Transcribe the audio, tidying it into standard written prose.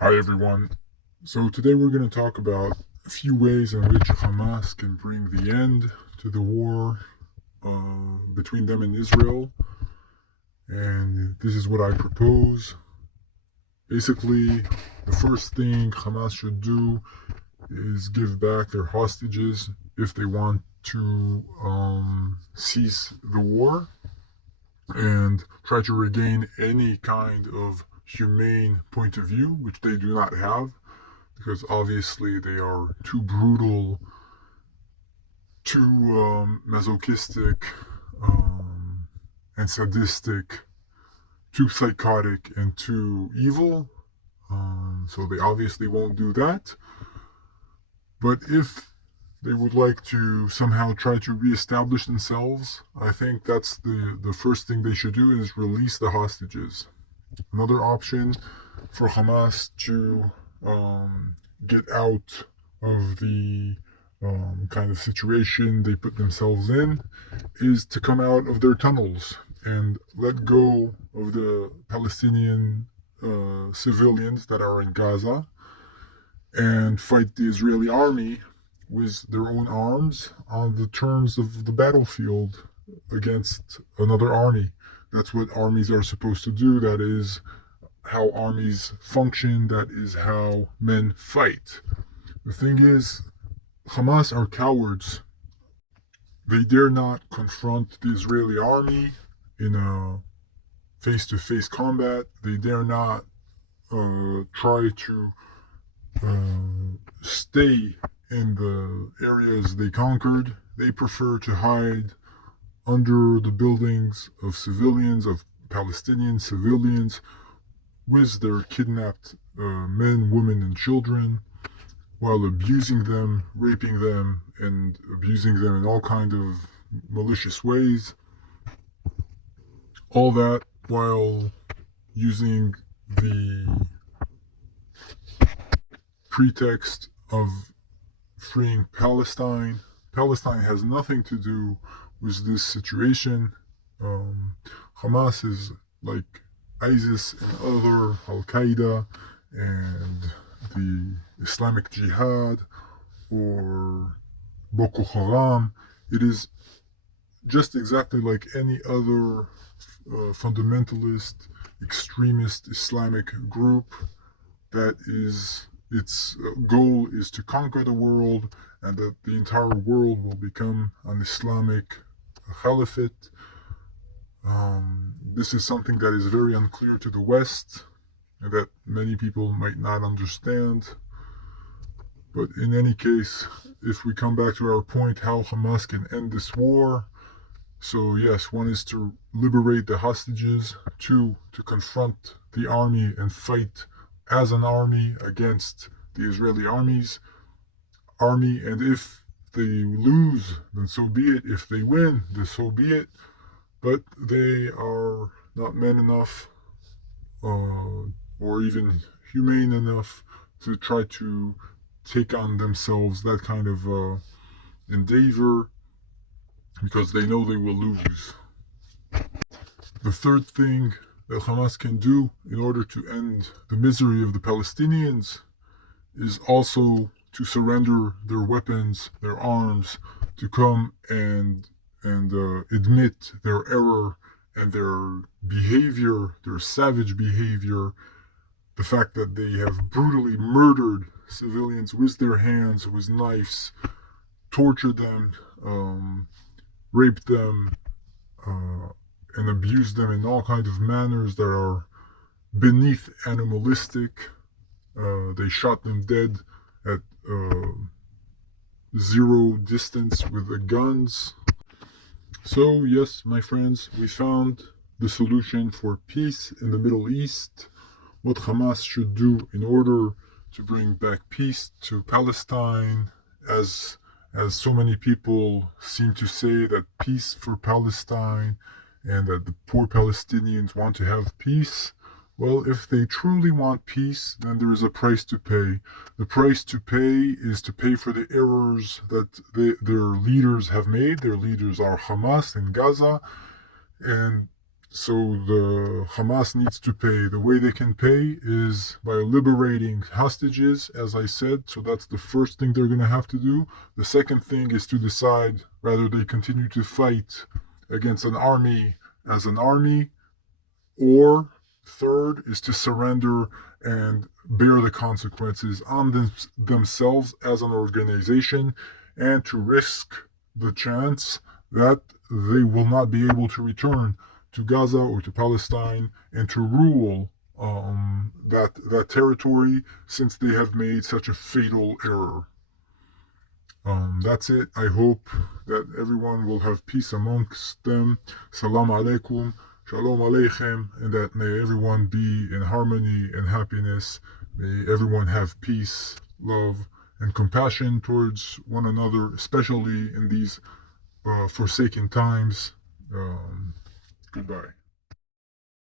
Hi everyone. So today we're going to talk about a few ways in which Hamas can bring the end to the war between them and Israel. And this is what I propose. Basically, the first thing Hamas should do is give back their hostages if they want to cease the war and try to regain any kind of humane point of view, which they do not have, because obviously they are too brutal, too masochistic, and sadistic, too psychotic, and too evil. So they obviously won't do that. But if they would like to somehow try to reestablish themselves, I think that's the first thing they should do is release the hostages. Another option for Hamas to get out of the kind of situation they put themselves in is to come out of their tunnels and let go of the Palestinian civilians that are in Gaza and fight the Israeli army with their own arms on the terms of the battlefield against another army. That's what armies are supposed to do. That is how armies function. That is how men fight. The thing is, Hamas are cowards. They dare not confront the Israeli army in a face to face combat. They dare not try to stay in the areas they conquered. They prefer to hide under the buildings of civilians, of Palestinian civilians, with their kidnapped men, women, and children, while abusing them, raping them, and abusing them in all kind of malicious ways. All that while using the pretext of freeing Palestine. Palestine has nothing to do with this situation. Hamas is like ISIS and other Al Qaeda and the Islamic Jihad or Boko Haram. It is just exactly like any other fundamentalist, extremist Islamic group that is its goal is to conquer the world and that the entire world will become an Islamic caliphate. This is something that is very unclear to the West and that many people might not understand. But in any case, if we come back to our point, how Hamas can end this war. So, yes, one is to liberate the hostages, two, to confront the army and fight as an army against the Israeli army, and if they lose, then so be it. If they win, then so be it. But they are not men enough, or even humane enough to try to take on themselves that kind of endeavor because they know they will lose. The third thing that Hamas can do in order to end the misery of the Palestinians is also to surrender their weapons, their arms, to come and admit their error and their behavior, their savage behavior, the fact that they have brutally murdered civilians with their hands, with knives, tortured them, raped them, and abused them in all kinds of manners that are beneath animalistic. They shot them dead at zero distance with the guns. So, yes, my friends, we found the solution for peace in the Middle East, what Hamas should do in order to bring back peace to Palestine, as so many people seem to say that peace for Palestine and that the poor Palestinians want to have peace. Well, if they truly want peace, then there is a price to pay. The price to pay is to pay for the errors that their leaders have made. Their leaders are Hamas in Gaza, and So the Hamas needs to pay. The way they can pay is by liberating hostages, as I said. So that's the first thing they're going to have to do. The second thing is to decide whether they continue to fight against an army as an army, or third is to surrender and bear the consequences on themselves as an organization, and to risk the chance that they will not be able to return to Gaza or to Palestine and to rule that territory, since they have made such a fatal error. That's it. I hope that everyone will have peace amongst them. Salam alaikum, shalom aleichem, and that may everyone be in harmony and happiness. May everyone have peace, love, and compassion towards one another, especially in these forsaken times. Goodbye.